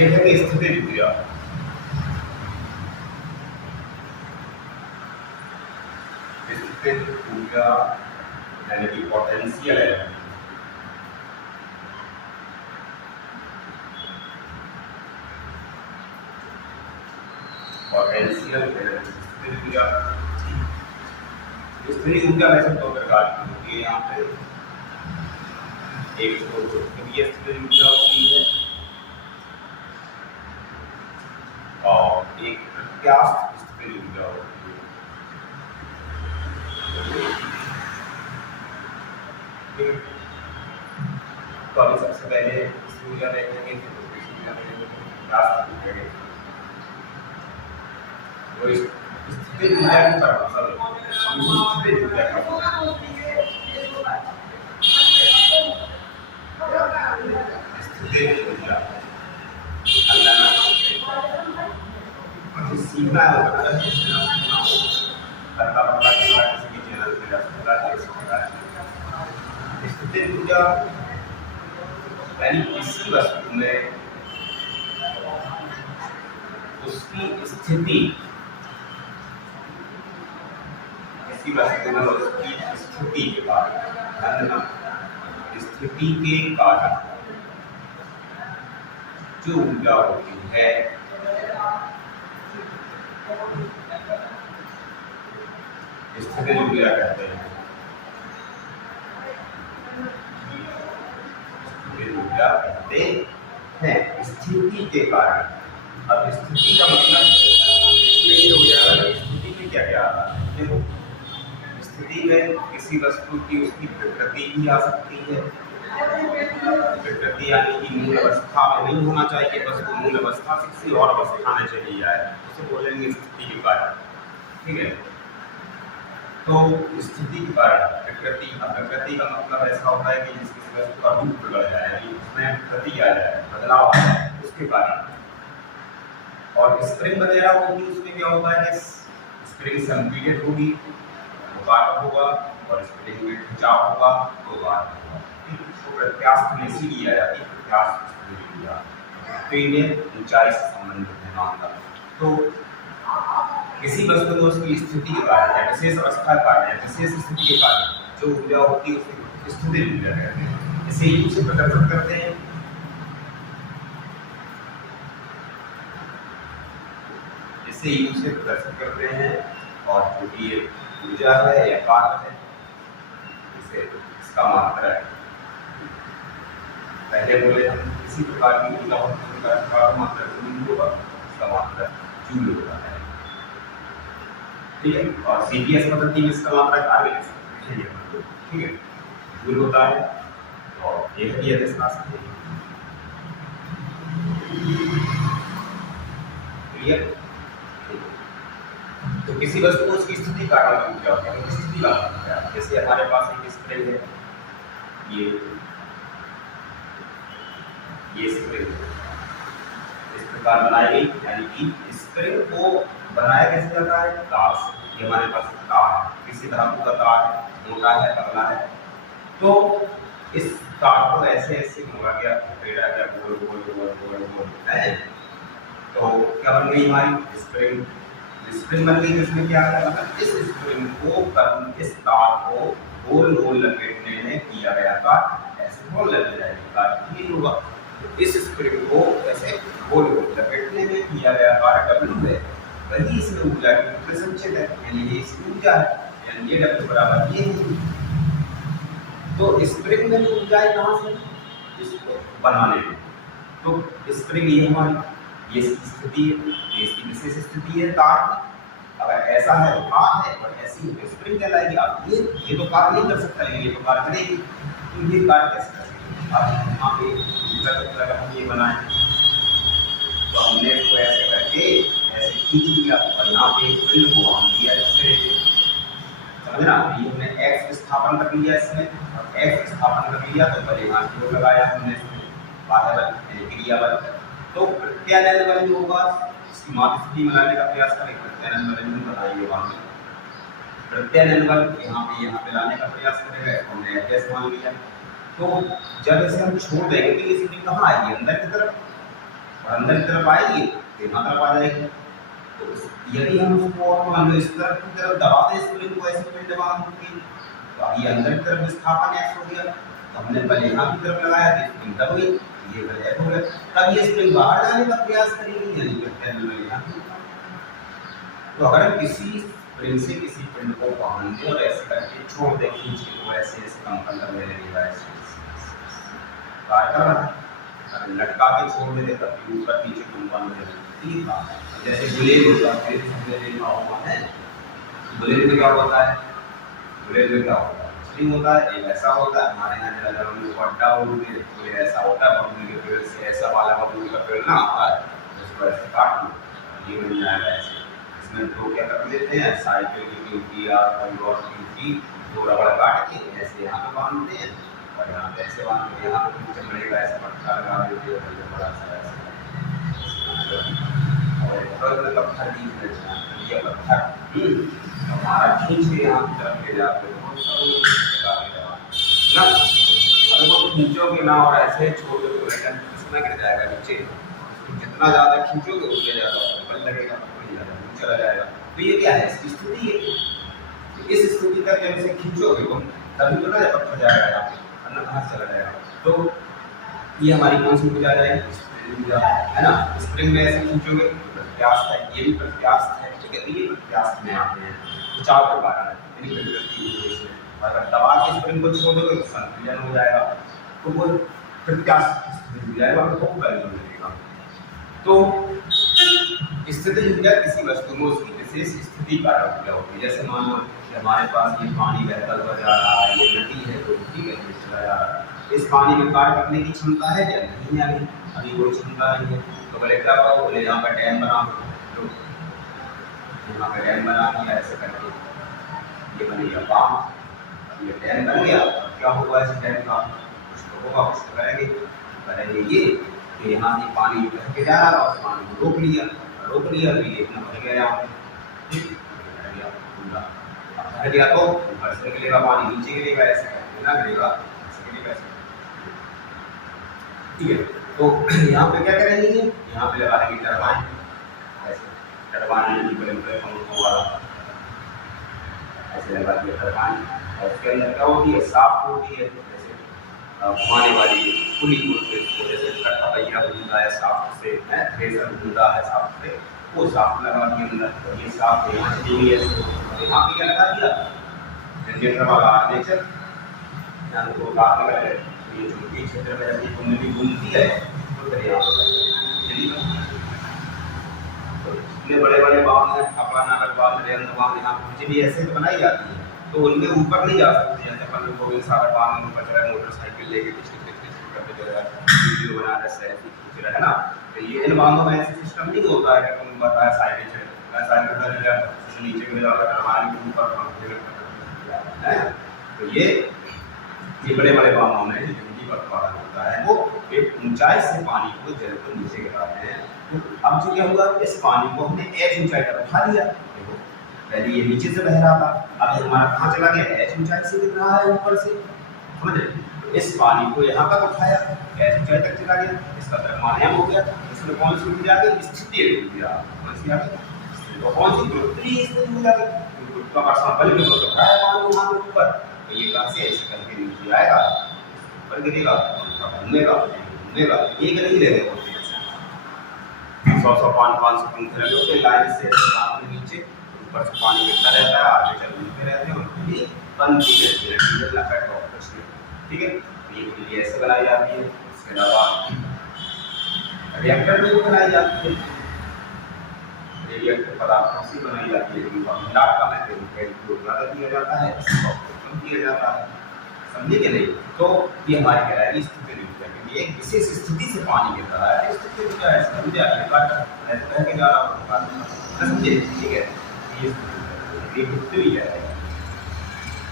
देखेंगे स्थितिज ऊर्जा। स्थितिज ऊर्जा यानी कि पोटेंशियल एनर्जी। पोटेंशियल एनर्जी स्थितिज ऊर्जा। स्थितिज ऊर्जा वैसे दो प्रकार की होती है। यहाँ पे एक तो चुंबकीय स्थितिज ऊर्जा होती है और एक प्रत्यास्थ स्थितिज ऊर्जा होती है। तो अभी सबसे पहले ऊर्जा देखेंगे, फिर ऊर्जा देखेंगे, प्रत्यास्थ ऊर्जा देखेंगे। तो स्थितिज ऊर्जा की परिभाषा स्थितिज ऊर्जा सीखना है स्थितिज ऊर्जा यानी किसी वस्तु में उसकी स्थिति, किसी वस्तु में उसकी स्थिति के कारण, स्थिति के कारण जो ऊर्जा होती है स्थितिज ऊर्जा कहते हैं। स्थितिज ऊर्जा कहते हैं स्थिति के कारण। अब स्थिति का मतलब हो जाएगा स्थिति में क्या क्या आता है। देखो स्थिति में किसी वस्तु की उसकी प्रकृति भी आ सकती है। प्रकृति यानी कि मूल अवस्था में नहीं होना चाहिए, बस वो मूल अवस्था से किसी और अवस्था में चली जाए, उसे बोलेंगे स्थिति के कारण। ठीक है, तो स्थिति के कारण प्रकृति। प्रकृति का मतलब ऐसा होता है कि जिस किसी वस्तु का रूप बिगड़ जाए, उसमें प्रकृति आ जाए, बदलाव आ जाए, उसके कारण। और स्प्रिंग वगैरह होगी, उसमें क्या होता है, स्प्रिंग संपीड़ित होगी तो कारक होगा, और स्प्रिंग में खिंचाव होगा तो कारक होगा। तो प्रत्यास्थ में इसी लिया जाती है, प्रत्यास्थ ऊर्जा। तो ये ऊंचाई से संबंधित है मामला। तो किसी वस्तु में उसकी स्थिति के कारण या विशेष अवस्था के कारण या विशेष स्थिति के कारण जो ऊर्जा होती है उसे स्थितिज ऊर्जा कहते हैं। इसे यू से प्रदर्शित करते हैं। इसे यू से प्रदर्शित करते हैं और क्योंकि ये ऊर्जा है या कार्य है, इसे इसका मात्रा है। पहले बोले हम किसी प्रकार की ऊर्जा का मात्रा होगा, इसका मात्रा जूल होता है। ठीक है, और सीपीएस पद्धति में इसका मात्रा कार्य है। ठीक है, जूल होता है और एक भी है इसका क्लियर। तो किसी वस्तु को उसकी स्थिति कारण ऊर्जा होती है। स्थिति का जैसे हमारे पास एक स्प्रिंग है, ये स्प्रिंग इस प्रकार बनाई गई, यानी कि स्प्रिंग को बनाया कैसे जाता है, तार से। ये हमारे पास तार है, किसी धातु का तार है, मोटा है, पतला है, तो इस तार को ऐसे ऐसे घुमा गया, फेरा गया, गोल गोल गोल गोल गोल है, तो क्या बन गई हमारी स्प्रिंग। स्प्रिंग बन गई, इसमें क्या है, मतलब इस स्प्रिंग को इस तार को गोल गोल लपेटने में किया गया था, ऐसे गोल लग जाएगा, ये होगा। इस स्प्रिंग को ऐसे गोल गोल लपेटने में किया गया कार्य W है, वही इसमें ऊर्जा की संचित है, यानी ये इसकी ऊर्जा है, यानी ये W बराबर ये है। तो स्प्रिंग में ऊर्जा है कहाँ से, इसको बनाने में। तो स्प्रिंग ये हमारी ये स्थिति है, ये इसकी विशेष स्थिति है तार की। अगर ऐसा है तो तार है, और ऐसी तो स्प्रिंग कहलाएगी। अब ये तो कार्य नहीं कर सकता, लेकिन ये तो कार्य करेगी। तो ये कार्य कैसे करेगी, अब यहाँ पे अगर हम ये बनाए तो हमने इसको ऐसे करके ऐसे खींच लिया और यहाँ पे पिंड को हम दिया, इससे समझना। ये हमने x स्थापन कर लिया इसमें, और x स्थापन कर लिया तो पहले यहाँ जो लगाया हमने इसमें बाह्य बल क्रिया बल। तो प्रत्यानयन बल जो होगा इसकी माध्य स्थिति में लाने का प्रयास करें, प्रत्यानयन बल बताइए वहाँ में। प्रत्यानयन बल यहाँ पे लाने का प्रयास करेगा, हमने एस मान लिया। तो जब इसे हम छोड़ देंगे तो ये स्प्रिंग कहाँ आएगी, अंदर की तरफ। और अंदर की तरफ आएगी तो यहाँ तरफ आ जाएगी। तो यदि हम उसको और मान लो इस तरफ की तरफ दबा दें स्प्रिंग को, ऐसे पिंड वहां होगी, तो अब ये अंदर की तरफ विस्थापन एक्स हो गया, तो हमने बल यहाँ की तरफ लगाया तो स्प्रिंग दब गई, ये बल एफ हो गया। तब ये स्प्रिंग बाहर जाने का प्रयास करेगी, यानी कि टर्मिनल यहाँ। तो अगर किसी स्प्रिंग से किसी पिंड को बांध दे और ऐसे करके छोड़ दे खींच के, तो ऐसे ऐसे कंपन ले लेगा, ऐसे कार्य कर रहा है। अगर लटका के छोड़ दे तब भी ऊपर नीचे कंपन हो जाएगा। ठीक है, जैसे बुलेट होता है, बुलेट में क्या होता है, बुलेट में क्या होता है, स्प्रिंग होता है, एक ऐसा होता है हमारे यहाँ जरा जरा में पट्टा बोलते हैं, तो ऐसा होता है बबूल के पेड़ से, ऐसा वाला बबूल का पेड़ ना होता है, उसको ऐसे काट लो, ये बन जाएगा ऐसे। इसमें तो क्या कर लेते हैं, साइकिल की ड्यूटी या कोई और ड्यूटी दो रबड़ काट के ऐसे यहाँ पे बांधते हैं, और यहाँ पे ऐसे बांधते हैं, यहाँ पे नीचे मिलेगा ऐसे पट्टा लगा देते हैं बड़ा सा ऐसे, और पत्थर की ये पत्थर हमारा खींच के यहाँ की तरफ ले जाते हैं ना। अगर वो खींचोगे ना और ऐसे छोड़ दोगे तो रिटर्न कितना गिर जाएगा नीचे, जितना ज़्यादा खींचोगे उतना ज़्यादा बल लगेगा, चला जाएगा। तो ये क्या है, इसकी स्थिति है। इस स्थिति तक जब इसे खींचोगे तो तभी तो ना पत्थर जाएगा यहाँ पे, वरना कहाँ से चला जाएगा। तो ये हमारी कौन सी ऊर्जा जाएगी, है ना। स्प्रिंग में ऐसे खींचोगे प्रत्यास्थ है, ये भी प्रत्यास्थ है, ठीक है। तो ये प्रत्यास्थ में आते हैं खिंचाव के कारण, अगर दबा के स्प्रिंग को छोड़ोगे तो संतुलन हो जाएगा, तो वो प्रत्यास्थ स्थिति हो जाएगा और खूब बल मिलेगा। तो स्थिति ऊर्जा किसी वस्तु में उसकी विशेष स्थिति कारक ऊर्जा होती है। जैसे मान लो कि हमारे पास ये पानी बहता हुआ जा रहा है, ये नदी है, तो ठीक है चला जा रहा है, इस पानी में कार्य करने की क्षमता है या नहीं है, अभी कोई क्षमता नहीं है। तो बोले क्या करो, बोले यहाँ पर डैम बना दो, यहाँ पर डैम बना दिया ऐसे करके, ये बन गया बांध, ये डैम बन गया। क्या होगा इस डैम का, कुछ तो होगा, कुछ तो करेंगे ये कि यहाँ से पानी बह के जा रहा है और पानी को रोक लिया तो ये इतना भर गया, भर गया तो ऊपर से गिरेगा पानी, नीचे गिरेगा, ऐसे करके ना गिरेगा, ऐसे गिरेगा, ठीक है। तो यहाँ पे क्या करेंगे, यहाँ पे लगा देंगे टरबाइन, ऐसे टरबाइन वाला ऐसे लगा दिया टरबाइन, और उसके अंदर क्या होती है, साफ होती है, जैसे घुमाने वाली पुली बोलते हैं इसको, जैसे कट्टा पहिया घूमता है साफ से, थ्रेसर घूमता है साफ से, वो साफ लगा दिया अंदर, ये साफ यहाँ से दी है। यहाँ पे क्या लगा दिया, जनरेटर वाला आर्मेचर, यहाँ को काट लगा है, ये जो क्षेत्र में जब कुंडली घूमती है तो फिर यहाँ इतने बड़े बड़े बांध हैं, खपड़ा नागर बांध, रेंद्र बांध, यहाँ पे भी ऐसे तो बनाई जाती है, तो उनमें ऊपर नहीं जा सकते, जैसे अपन गोविंद सागर बांध में बच रहा है, मोटरसाइकिल लेके करते चले जाए, वीडियो बना रहे सेल्फी खींच रहे, है ना। तो ये इन बांधों में ऐसे सिस्टम नहीं होता है कि तुम बताया साइकिल चले, साइकिल कर लिया नीचे गिर जाएगा, हमारे ऊपर है। तो ये बड़े बड़े बांधों में जिनकी बंटवारा होता है, वो एक ऊंचाई से पानी को जल को नीचे गिराते हैं। तो अब जो क्या हुआ, इस पानी को हमने एच ऊंचाई पर उठा लिया, देखो पहले ये नीचे से बह रहा था, अब हमारा कहाँ चला गया, एच ऊंचाई से गिर रहा है ऊपर से, समझ रहे। इस पानी को यहाँ तक उठाया, एच ऊंचाई तक चला गया, इसका द्रव्यमान हो गया, इसमें कौन सी ऊर्जा आ गई, स्थितीय ऊर्जा, कौन सी आ गई, तो कौन सी गुरुत्वीय स्थिति ऊर्जा आ गई, गुरुत्वाकर्षण बल के तो उठाया पानी यहाँ पे ऊपर, तो ये कहाँ से ऐसे करके नीचे आएगा, ऊपर गिरेगा, घूमेगा, एक नहीं रहेगा, 100 500 पंखे लगे होते लाइन से नीचे, ऊपर से पानी गिरता रहता है, आगे चल घूमते रहते हैं, और ये बनती रहती है, डीजल ना पेट्रोल, ठीक है। ये बिजली ऐसे बनाई जाती है। इसके अलावा रिएक्टर में भी बनाई जाती है, रिएक्टर पदार्थों से बनाई जाती है, जिनका भंडार का महत्व ज़्यादा दिया जाता है, कम दिया जाता है, समझे कि नहीं। तो ये हमारी क्या है, स्थिति एक विशेष स्थिति से पानी गिर रहा है, स्थिति में क्या है, समझ के जा रहा है, समझे, ठीक है। ये पृथ्वी है,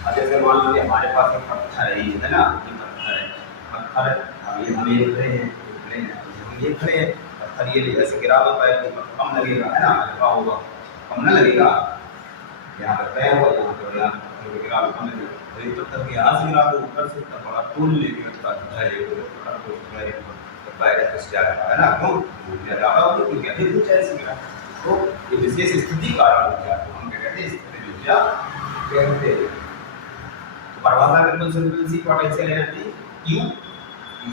अब जैसे मान लीजिए हमारे पास एक पत्थर है ना, ये पत्थर है, पत्थर हम ये खड़े हैं, हम ये खड़े हैं, पत्थर ये जैसे गिरा होता है तो कम लगेगा, है ना, हल्का होगा, कम ना लगेगा, यहाँ पर पैर हो, यहाँ पर गिरा कम लगेगा, तो ये पत्थर यहाँ से गिरा तो ऊपर से बड़ा तोल लेके वायरस फंस जाएगा, है ना, क्यों ऊर्जा ज़्यादा होगी क्योंकि अधिक ऊर्जा है इसमें। तो ये विशेष स्थिति कारण ऊर्जा को हम क्या कहते हैं, स्थितिज ऊर्जा कहते हैं। तो परिभाषा में फ्रीक्वेंसी पोटेंशियल एनर्जी क्यू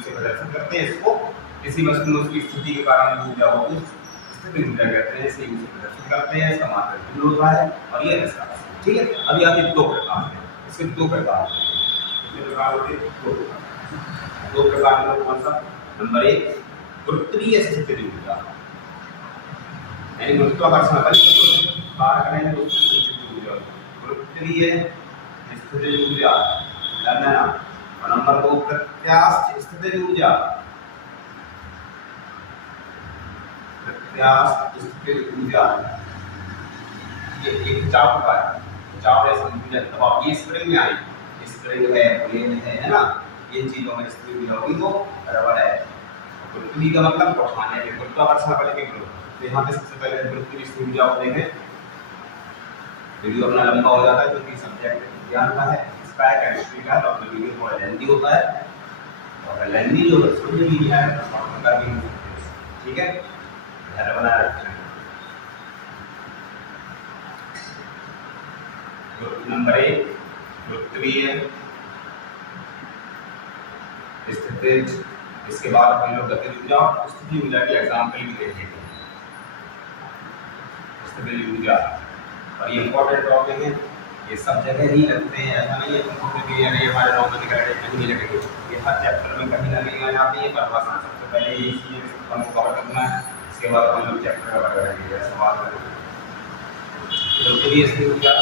से प्रदर्शन करते हैं इसको, किसी वस्तु में उसकी स्थिति के कारण ऊर्जा होगी स्थितिज ऊर्जा कहते हैं, इसे यूं से प्रदर्शन करते हैं, इसका मात्रा किलो होता है और ये ऐसा, ठीक है। अभी आगे दो प्रकार हैं, इसके दो प्रकार हैं, कितने प्रकार होते हैं, दो प्रकार में कौन सा, नंबर एक गुरुत्वीय स्थितिज ऊर्जा, यानी गुरुत्वाकर्षण बल कार्य करेंगे तो स्थितिज ऊर्जा, गुरुत्वीय स्थितिज ऊर्जा, और नंबर दो प्रत्यास्थ स्थितिज ऊर्जा, प्रत्यास्थ स्थितिज ऊर्जा। ये एक चाप का चाप है, समझिए तब आप ये स्प्रिंग में आए, स्प्रिंग है, प्लेन है ना, इन चीजों में स्थितिज ऊर्जा होगी तो बराबर है। गुरुत्वीय का मतलब उठाने में, गुरुत्वाकर्षण बल के विरुद्ध। तो यहाँ पे सबसे पहले गुरुत्वीय स्थितिज ऊर्जा को देखें, वीडियो अपना लंबा हो जाता है क्योंकि सब्जेक्ट ज्ञान का है, इसका है केमिस्ट्री का, तो अपना वीडियो थोड़ा लेंथी होता है और लेंथी जो है समझ नहीं है शॉर्ट कर भी नहीं सकते, ठीक है, ध्यान बनाए रखें। नंबर एक गुरुत्वीय स्थितिज, इसके बाद हम लोग गतिज ऊर्जा और स्थितिज ऊर्जा के एग्जाम्पल भी देखेंगे। स्थितिज ऊर्जा, और ये इंपॉर्टेंट टॉपिक है, ये सब जगह ही लगते हैं, ऐसा नहीं है कंप्यूटर के लिए हमारे नॉर्मल निकल कहीं नहीं लगेंगे, ये हर चैप्टर में कहीं ना कहीं आ जाती है। परिभाषा सबसे पहले यही चीज़ हमको कवर करना है, इसके बाद हम लोग चैप्टर कवर करेंगे। सवाल गुरुत्वीय स्थितिज ऊर्जा,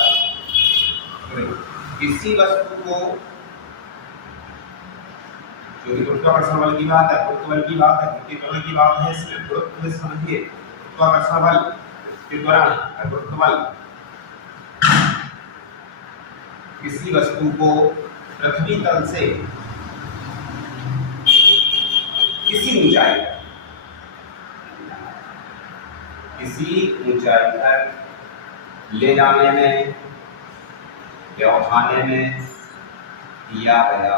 किसी वस्तु को, जो गुरुत्वाकर्षण बल की बात है, गुरुत्व बल की बात है, गुरुत्व बल की बात है, इसमें गुरुत्व समझिए, गुरुत्वाकर्षण बल के दौरान गुरुत्व बल किसी वस्तु को पृथ्वी तल से किसी ऊंचाई पर ले जाने में या उठाने में दिया गया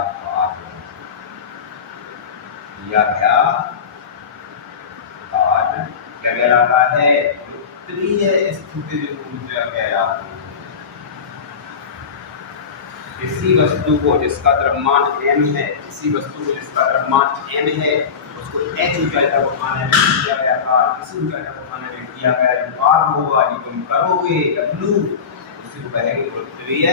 कार्य क्या कहलाता है, गुरुत्वीय स्थितिज ऊर्जा कहलाती है। किसी वस्तु को जिसका द्रव्यमान m है, किसी वस्तु को जिसका द्रव्यमान m है, उसको h ऊंचाई तक उठाने में दिया गया कार्य, किसी ऊंचाई तक उठाने में दिया गया जो कार्य होगा, ये तुम करोगे W, उसी को कहेंगे गुरुत्वीय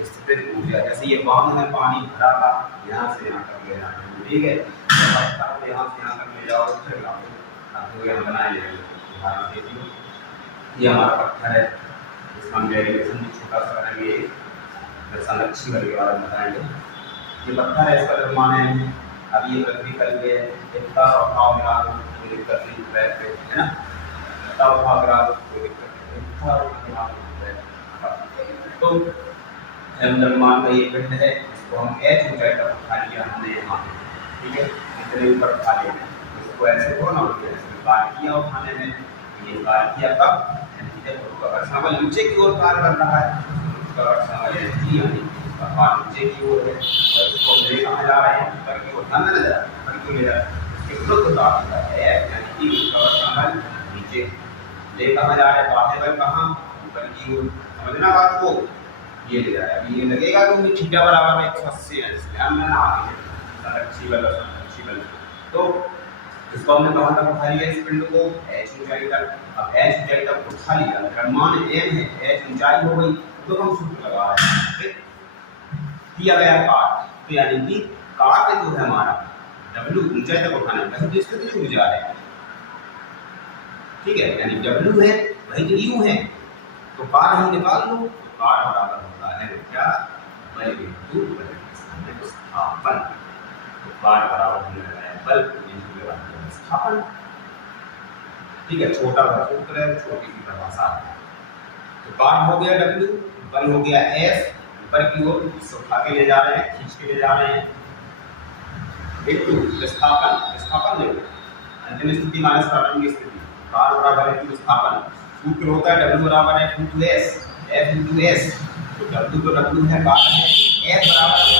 स्थितिज ऊर्जा। जैसे ये बांध में पानी भरा था, यहाँ से यहाँ तक ले जाना, ठीक है, यहाँ से यहाँ तक ले जाओ, फिर आपको यहाँ बनाए जाएंगे। उदाहरण के लिए ये हमारा पत्थर है, इसका हम डेरिवेशन भी छोटा सा करेंगे, संरक्षी वाले बारे में बताएंगे। ये पत्थर है, इसका द्रव्यमान है, अभी ये पृथ्वी तल पे इतना उठाव गिरा दो, कोई दिक्कत नहीं पे, है ना, इतना उठाव गिरा दो, कोई दिक्कत नहीं, इतना उठाव गिरा दो। तो द्रव्यमान का ये पिंड है, इसको हम h ऊंचाई तक उठा लिया हमने यहाँ, ठीक है, इतने ऊपर उठा लिया, इसको ऐसे हो ना, इसमें कार्य किया उठाने में, ये कार्य किया कब, गुरुत्वाकर्षण बल नीचे की ओर कार्य कर रहा है, गुरुत्वाकर्षण बल नीचे की ओर है, और इसको ले कहाँ जा रहे हैं, ऊपर की ओर, ना ले जा, ऊपर की ओर ले जा, इसके विरुद्ध कार्य है, यानी कि गुरुत्वाकर्षण बल नीचे ले कहाँ जा रहे हैं, बाह्य बल कहाँ, ऊपर की ओर, समझना बात को, ये ले जाए। अभी ये लगेगा कि थीटा बराबर 180 है, इसलिए हम ना आगे संरक्षी बल, तो इसको हमने कहाँ तक उठा लिया, इस पिंड को h ऊंचाई तक, अब h ऊंचाई तक उठा लिया, द्रव्यमान m है, h ऊंचाई हो गई, तो हम सूत्र लगा रहे हैं, किया गया कार्य, तो यानी कि कार्य जो है हमारा W ऊंचाई तक उठाने में, वही स्थितिज ऊर्जा है, ठीक है, यानी W है वही जो U है, तो कार्य हम निकाल लो, तो कार्य बराबर होता है क्या, बल इंटू विस्थापन, तो कार्य बराबर होने लगा है बल इंटू विस्थापन, ठीक है, छोटा सा सूत्र है, छोटी सी परिभाषा है। तो कार्य हो गया W, बल हो गया F, ऊपर की ओर इससे उठा के ले जा रहे हैं, खींच के ले जा रहे हैं, इंटू विस्थापन देखो, अंतिम स्थिति माइनस प्रारंभिक स्थिति, कार्य बराबर है विस्थापन, सूत्र होता है W बराबर है into S, F into S, तो W है, कार्य है, F बराबर है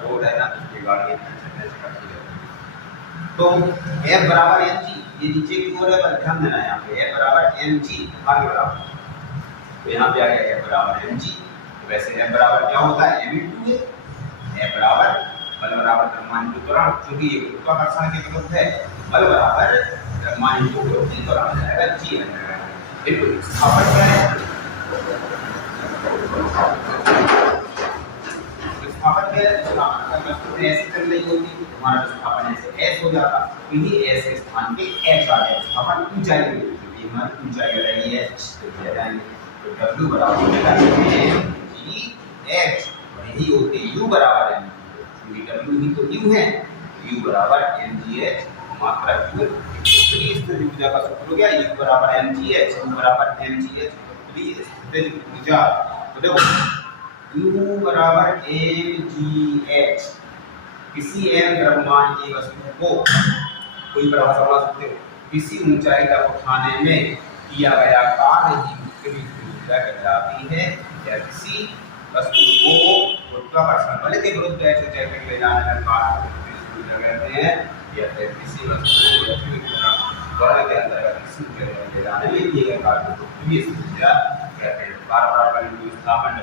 रोड है ना, गाड़ियाँ ऐसे करती रहती हैं। तो F बराबर mg, ये नीचे की ओर है पर ध्यान देना है यहाँ पे F बराबर mg आगे बराबर, तो यहाँ पे आ गया F बराबर mg। तो वैसे F बराबर क्या होता है m into a, F बराबर बल बराबर द्रव्यमान इंटू त्वरण, क्योंकि ये गुरुत्वाकर्षण के विरुद्ध है, बल बराबर द्रव्यमान इंटू त्वरण जाएगा g बिल्कुल। विस्थापन क्या है, विस्थापन क्या है, विस्थापन वस्तु ऐसे चल रही होती हमारा विस्थापन ऐसे s हो जाता, तो ये s के स्थान पे h आ गया, विस्थापन ऊंचाई की होती है, हमारी ऊंचाई आ रही है h, तो दिया जाएंगे तो w बराबर हो जाएगा mgh, और यही होते u बराबर है, क्योंकि w ही तो u है, u बराबर mgh मात्रा q, स्थिर ऊर्जा का सूत्र हो गया u बराबर mgh, u बराबर mgh स्थिर ऊर्जा। तो देखो u बराबर mgh, किसी m द्रव्यमान की वस्तु को कोई परिभाषा बना सकते हो, किसी ऊंचाई तक उठाने में किया गया कार्य ही उसकी ऊर्जा कहलाती है, या किसी वस्तु को गुरुत्वाकर्षण बल के विरुद्ध ऐसे ऊंचाई तक ले जाने का कार्य ऊर्जा कहते हैं, या फिर किसी वस्तु को बल के अंतर्गत किसी ऊंचाई तक ले जाने में किए गए कार्य को ऊर्जा कहते हैं। बार-बार बल विस्थापन W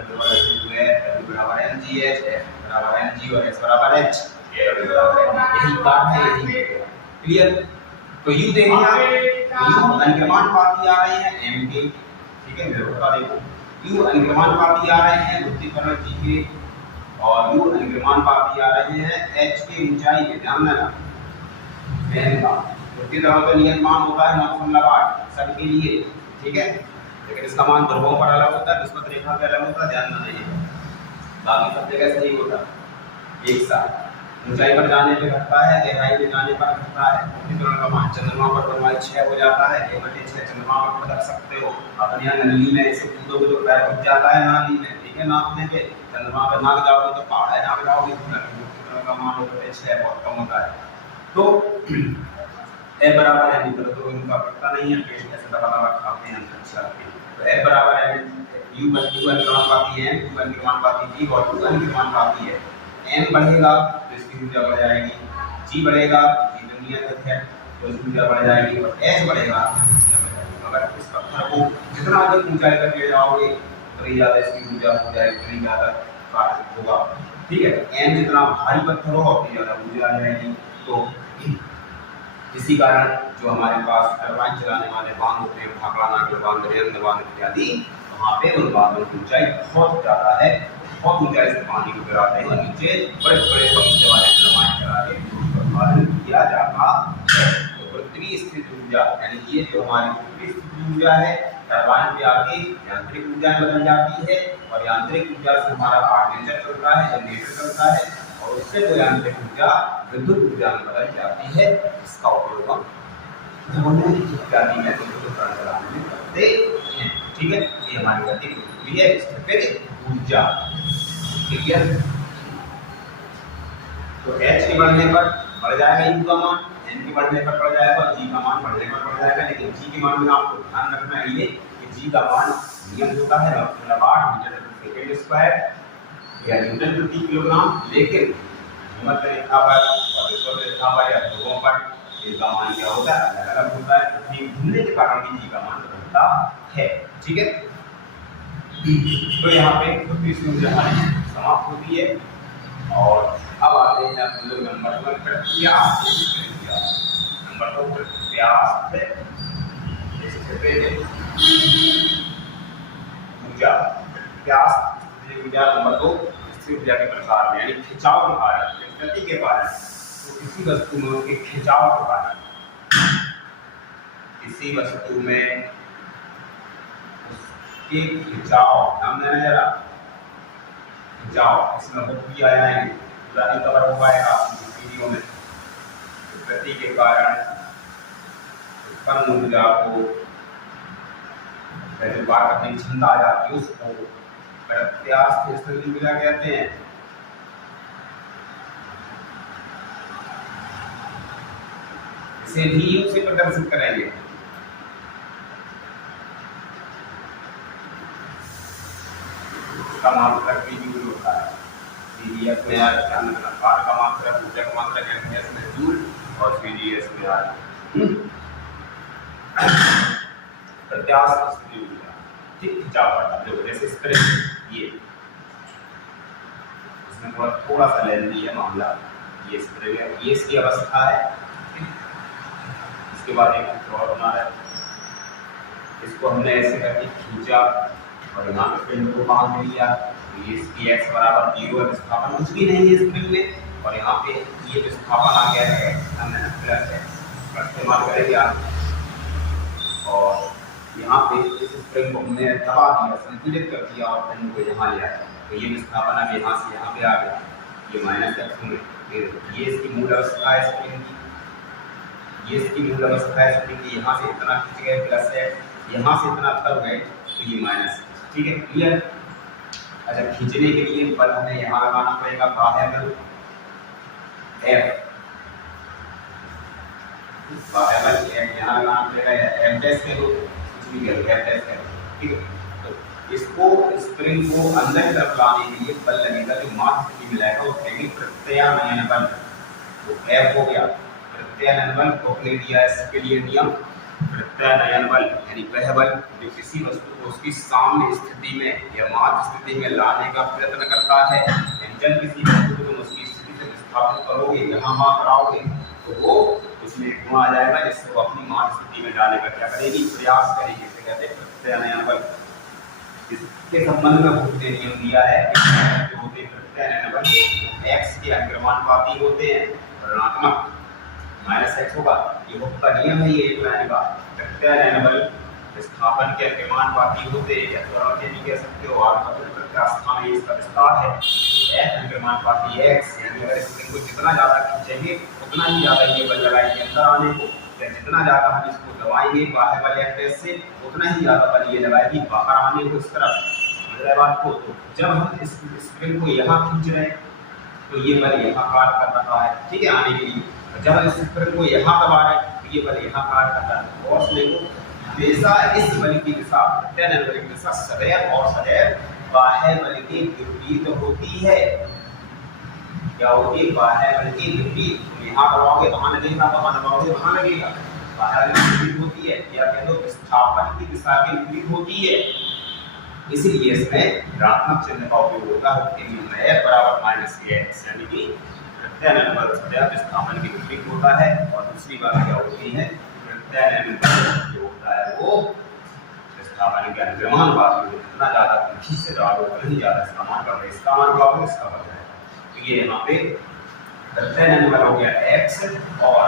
बराबर mgh, F बराबर mg और s बराबर h, यही कार्य है, यही क्लियर। तो u देखिए आप, u अनुक्रमानुपाती आ रहे हैं m के, ठीक है, मेरे बता देखो u अनुक्रमानुपाती आ रहे हैं वृत्तीकरण g के, और u अनुक्रमानुपाती आ रहे हैं h के ऊंचाई के, ध्यान देना n का वृत्तीकरण का नियत मान होता है 9,8 सबके लिए, ठीक है, लेकिन इसका मान ध्रुवों पर अलग होता है, विस्मत रेखा पे अलग होता है, ध्यान देना ये, बाकी सब जगह सही होता है एक साथ। ऊंचाई पर जाने पे घटता है, गहराई पे जाने पर घटता है। वृत्तीकरण का मान चंद्रमा पर बनवाई 6 हो जाता है, 1/6 चंद्रमा पर रख सकते हो, अपने यहाँ नली में ऐसे कूदोगे तो पैर घुस जाता है नाली में, ठीक है, नापने पे चंद्रमा पर नाक जाओगे तो पहाड़ है, नाक जाओगे तो वृत्तीकरण का मान 1/6 बहुत कम होता है। तो f बराबर है, तो इनका पता नहीं है, कैसे दबा खाते हैं अच्छा, तो f बराबर है u अनुक्रमानुपाती है, u अनुक्रमानुपाती g और u अनुक्रमानुपाती है, m बढ़ेगा तो इसकी ऊर्जा बढ़ जाएगी, g बढ़ेगा ये तो नियत है तो इसकी ऊर्जा बढ़ जाएगी, और h बढ़ेगा अगर इस पत्थर को जितना अधिक ऊंचाई तक ले जाओगे उतनी ज्यादा इसकी ऊर्जा हो जाएगी, उतनी ज्यादा कार्य होगा, ठीक है, m जितना भारी पत्थर होगा उतनी ज्यादा ऊर्जा आ जाएगी। तो इसी कारण जो हमारे पास टरबाइन चलाने वाले बांध होते हैं, भाखड़ा नागल बांध, रेंद बांध इत्यादि, वहाँ पे उन बांधों की ऊंचाई बहुत ज़्यादा है, बहुत ऊंचाई से पानी को गिराते हैं और नीचे बड़े बड़े पंखे वाले टरबाइन चला के उत्पादन किया जाता है। तो पृथ्वी स्थित ऊर्जा यानी ये जो हमारी पृथ्वी स्थित ऊर्जा है, टरबाइन पे आके यांत्रिक ऊर्जा में बदल जाती है, और यांत्रिक ऊर्जा से हमारा आर्मेचर चलता है, जनरेटर चलता है, और उससे जो यांत्रिक ऊर्जा विद्युत ऊर्जा में बदल जाती है, इसका उपयोग हम ध्वनि इत्यादि में विद्युत उपकरण चलाने में करते हैं, ठीक है, ये हमारी गति पृथ्वी है, स्थितिज ऊर्जा, क्लियर। तो h के बढ़ने पर बढ़ जाएगा u का मान, n के बढ़ने पर बढ़ जाएगा, g का मान बढ़ने पर बढ़ जाएगा, लेकिन g के मान में आपको ध्यान रखना है ये कि g का मान नियम होता है 9,8 मीटर प्रति सेकंड स्क्वायर या न्यूटन प्रति किलोग्राम, लेकिन भूमध्य रेखा पर और विषुवत रेखा पर या ध्रुवों पर इसका मान क्या होता है, अलग अलग होता है, पृथ्वी घूमने के कारण भी जी का मान बदलता है, ठीक है। तो यहाँ पे पृथ्वी की ऊर्जा हमारी समाप्त होती है, और अब आते हैं हम लोग नंबर 2 प्रत्यास्थ नंबर 2 प्रत्यास्थ ऊर्जा, प्रत्यास्थ ऊर्जा नंबर 2 स्थिर ऊर्जा के प्रकार में, यानी खिंचाव के कारण, गति के कारण, तो किसी वस्तु में उसके खिंचाव के कारण, किसी वस्तु में उसके खिंचाव, ध्यान देना जरा, खिंचाव इसमें बहुत भी आया है, पूरा नहीं कवर हो पाएगा वीडियो में, गति के कारण उत्पन्न ऊर्जा को बात करने की क्षमता आ जाती है, उसको प्रत्यास्थ स्थिर ऊर्जा कहते हैं। इसे भी से प्रदर्शित करेंगे, इसका मान तक भी होता है, में ध्यान रखना, पार का मान मात्रा, ऊर्जा की मात्रा एमएस में जूल और सीजीएस में आर। प्रत्यास्थ स्थिति ऊर्जा, ठीक, क्या पड़ता है जैसे स्प्रिंग, ये इसमें थोड़ा सा लेंदी है मामला, ये स्प्रिंग है, ये इसकी अवस्था है। इसके बाद एक और बना रहा है, इसको हमने ऐसे करके खींचा और यहाँ पे स्प्रिंग को बांध लिया, ये इसकी x बराबर 0 है, विस्थापन कुछ भी नहीं है स्प्रिंग में, और यहाँ पे ये विस्थापन आ गया है हमने प्लस है, इस्तेमाल करेंगे आप। और यहाँ पे इस स्प्रिंग को हमने दबा दिया, संतुलित कर दिया और स्प्रिंग को यहाँ ले आया, तो ये विस्थापन अब यहाँ से यहाँ पे आ गया, ये माइनस x में, ये इसकी मूल अवस्था है स्प्रिंग की, ये इसकी मूल अवस्था है स्प्रिंग की, यहाँ से इतना खींच गए प्लस है, यहाँ से इतना तब गए तो ये माइनस, ठीक है, क्लियर। अच्छा, खींचने के लिए बल हमें यहाँ लगाना पड़ेगा, बाह्य बल F, बाह्य बल F यहाँ लगाना पड़ेगा, F डैश के दो, कुछ भी करो, F डैश करो, ठीक है। तो इसको स्प्रिंग को अंदर की तरफ लाने के लिए बल लगेगा, जो मास स्थिति में लाएगा वो कहेंगे प्रत्यानयन बल, तो F हो गया प्रत्यानयन बल। तो हमने दिया इसके लिए नियम, प्रत्यानयन बल यानी वह बल जो किसी वस्तु को उसकी साम्य स्थिति में या माध्य स्थिति में लाने का प्रयत्न करता है। जब किसी वस्तु को तुम उसकी स्थिति से विस्थापित करोगे, यहाँ माप कराओगे, तो वो उसमें गुण आ जाएगा, जिससे वो अपनी माध्य स्थिति में जाने का क्या करेगी, प्रयास करेगी, इसे कहते हैं प्रत्यानयन बल। इसके संबंध में हमने नियम दिया है, जो होते हैं प्रत्यानयन बल x के अनुक्रमानुपाती होते हैं, ऋणात्मक माइनस x होगा, ये हुक का नियम है, ये एक लाइन का। प्रत्यानयन बल विस्थापन के अनुक्रमानुपाती होते हैं, या त्वरण के भी कह सकते हो, और प्रत्यास्थ में इसका विस्तार है f अनुक्रमानुपाती x, यानी अगर स्प्रिंग को जितना ज्यादा खींचेंगे उतना ही ज्यादा ये बल लगाएंगे अंदर आने को, या जितना ज्यादा हम इसको दबाएंगे बाहर वाले एक्सेस से उतना ही ज्यादा बल ये लगाएगी बाहर आने को इस तरफ। मतलब बात को, तो जब हम इस स्प्रिंग को यहाँ खींच रहे हैं तो ये बल यहाँ कार्य कर रहा है, ठीक है, आने के लिए। जब हम इस स्प्रिंग को यहाँ दबा रहे हैं तो ये बल यहाँ कार्य कर रहा है, और उसमें को हमेशा इस बल की दिशा, प्रत्यानयन बल की दिशा सदैव और सदैव बाह्य बल के विपरीत होती है। क्या होती है, बाह्य बल के विपरीत। तुम यहाँ दबाओगे वहां लगेगा, वहां दबाओगे वहां लगेगा, बाह्य बल के विपरीत होती है, या कह लो विस्थापन की दिशा के विपरीत होती है। इसलिए इसमें ऋणात्मक चिन्ह का उपयोग होता है, उसके नियम में F बराबर माइनस x, यानी कि प्रत्यानयन बल सदैव विस्थापन के विपरीत होता है। और दूसरी बात क्या होती है, प्रत्यानयन बल जो होता है वो विस्थापन के अनुक्रमानुपाती होता है, जितना ज्यादा खींच से डालो उतना ही ज्यादा इसका मान बढ़ेगा, इसका मान क्या होगा, इसका बढ़ जाएगा। तो ये यहाँ पे प्रत्यानयन बल हो गया x, और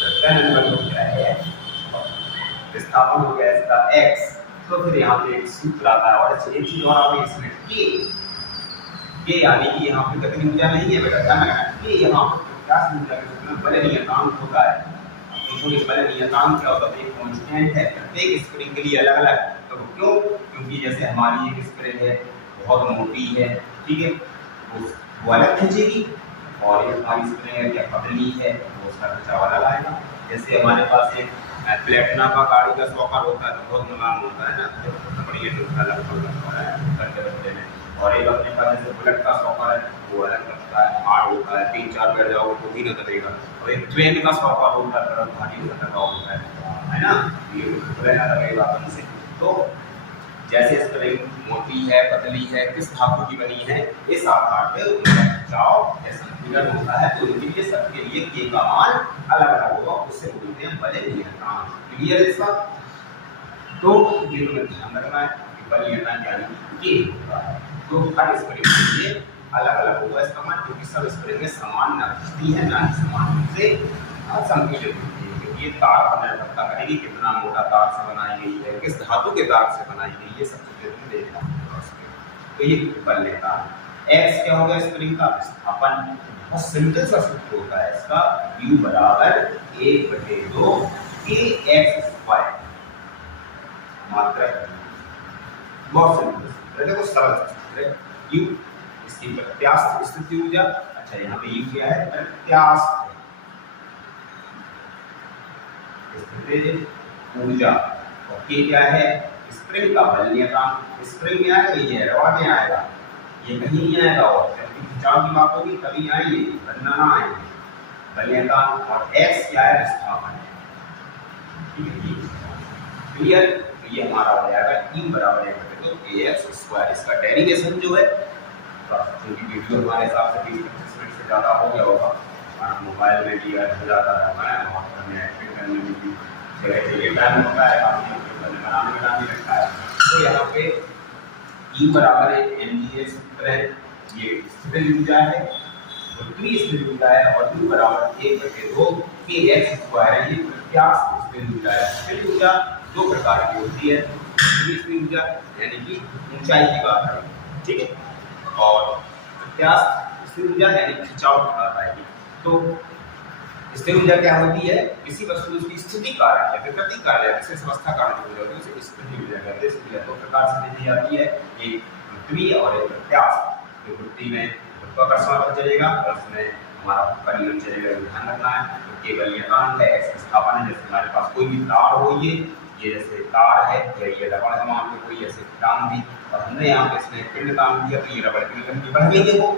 प्रत्यानयन बल हो गया x, विस्थापन हो गया इसका x। तो फिर यहाँ पे एक सूत्र आता है, और एक चीज और आ गई इसमें के, यानी कि यहाँ पे गतिज ऊर्जा नहीं है बेटा, ध्यान रखना, के यहाँ पर प्रत्यास्थ ऊर्जा के सूत्र में बल नियतांक होता है। तो बल नियतांक क्या होता है, एक कांस्टेंट है, प्रत्येक स्प्रिंग के लिए अलग अलग। तो क्यों, क्योंकि जैसे हमारी एक स्प्रिंग है बहुत मोटी है, ठीक है, वो अलग खींचेगी, और ये हमारी स्प्रिंग है क्या पतली है, वो उसका खिंचाव अलग आएगा। जैसे हमारे पास एक प्लेटिना का गाड़ी का सॉकर होता है, बहुत मुलायम होता है ना, तो बढ़िया टूटता लगता है करते रखते हैं। और एक अपने पास जैसे बुलेट का सॉकर है, वो अलग लगता है, हार्ड होता है, 3-4 बैठ जाओ तो भी न दबेगा। और एक ट्रेन का सॉकर होता है, भारी होता है ना, ये बुलेट ना लगेगा अपन से। तो जैसे स्प्रिंग मोटी है, पतली है, किस धातु की बनी है, इस आधार पे उनका खिंचाव या संतुलन होता है। तो उनके लिए सबके लिए के का मान अलग अलग होगा, उससे बोलते हैं बल नियतांक। क्लियर है इसका? तो ये तुम्हें ध्यान रखना है कि बल नियतांक यानी के होता है। तो हर स्प्रिंग के लिए अलग अलग होगा इसका मान, क्योंकि सब स्प्रिंगें समान न खींचती है, ना समान रूप से संकुचित होती है। ये तार पर निर्भरता करेगी, कितना मोटा तार से बनाई गई है, किस धातु के तार से बनाई गई, ये सब चीजें तुम्हें देखना होगा। तो ये बल नियतांक। x क्या होगा स्प्रिंग का, विस्थापन। बहुत सिंपल सा सूत्र होता है इसका, u बराबर 1/2 kx²। मात्रा बहुत सिंपल सूत्र है, देखो सरल सूत्र है। u इसकी प्रत्यास्थ स्थिति ऊर्जा, अच्छा यहाँ पे u क्या है, प्रत्यास्थ ऊर्जा, और के क्या है, स्प्रिंग का बल नियतांक। स्प्रिंग में आएगा, ये रॉड में आएगा, ये कहीं नहीं आएगा, और खिंचाव की बात होगी तभी आएंगे, वरना ना आएंगे। वल्यतान और x क्या है, विस्थापन है। ठीक है, क्लियर। तो ये हमारा हो जाएगा E बराबर 1/2 ax²। इसका डेरिवेशन जो है, क्योंकि वीडियो हमारे हिसाब से 20-25 मिनट से ज़्यादा हो गया होगा, मोबाइल में भी ऐड हो जाता है और हमें एडिट करने में भी जगह चाहिए, टाइम होता है, बनाने में लगता है। तो यहाँ पे E बराबर है mg², ये स्थिर ऊर्जा है, उत्तरी स्थिर ऊर्जा है, और U बराबर 1/2 kx² है, ये प्रत्यास्थ स्थिर ऊर्जा है। स्थिर ऊर्जा दो प्रकार की होती है, उत्तरी स्थिर ऊर्जा यानी कि ऊंचाई की बात है, ठीक है, और प्रत्यास्थ स्थिर ऊर्जा यानी खिंचाव की बात आएगी। तो स्थिर ऊर्जा क्या होती है, किसी वस्तु की स्थिति कारक या विकृति कारक या विशेष अवस्था कारक हो जाती है, उसे स्थिति ऊर्जा कहते हैं। दो प्रकार से दी जाती है, एक पृथ्वी और एक प्रत्यास्थ। तो पृथ्वी में गुरुत्वाकर्षण बल चलेगा और उसमें हमारा परिवहन चलेगा, ध्यान रखना है। तो केवल ये काम है, विस्थापन है। जैसे हमारे पास कोई भी तार हो, ये जैसे तार है या ये रबड़ है, मान लो कोई ऐसे टांग दी और हमने यहाँ पे इसमें पिंड टांग दिया, तो ये रबड़ की लंबाई बढ़ गई है, वो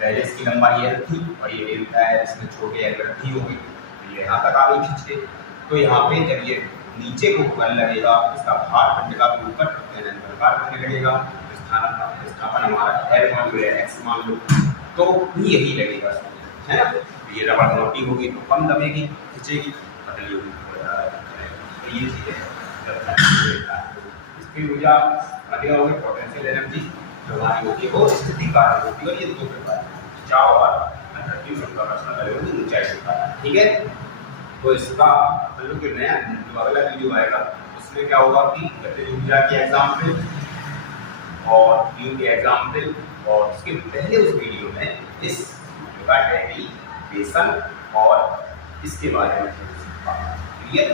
पहले इसकी लंबाई ये थी और ये डेल्टा है, इसमें छोटे वृद्धि होगी, तो ये यहाँ तक आ गई खींच के। तो यहाँ पे जब ये नीचे को बल लगेगा, इसका भार पिंड का ऊपर प्रकार करने लगेगा, विस्थापन हमारा L मान लो या x मान लो, तो भी यही लगेगा, है ना। तो ये रबड़ मोटी होगी तो कम दबेगी, खींचेगी, पतली होगी तो ये चीज़ है। इसकी ऊर्जा अधिक होगी, पोटेंशियल एनर्जी जो हमारी होती है वो स्थिति कारण होती है, और ये दो प्रकार है, खिंचाव और ऊंचाई के कारण, ठीक है। तो इसका हम लोग नया जो अगला वीडियो आएगा उसमें क्या होगा कि गतिज ऊर्जा के एग्जाम्पल और न्यू के एग्जाम्पल, और उसके पहले उस वीडियो में इस का डेरिवेशन और इसके बारे में क्लियर।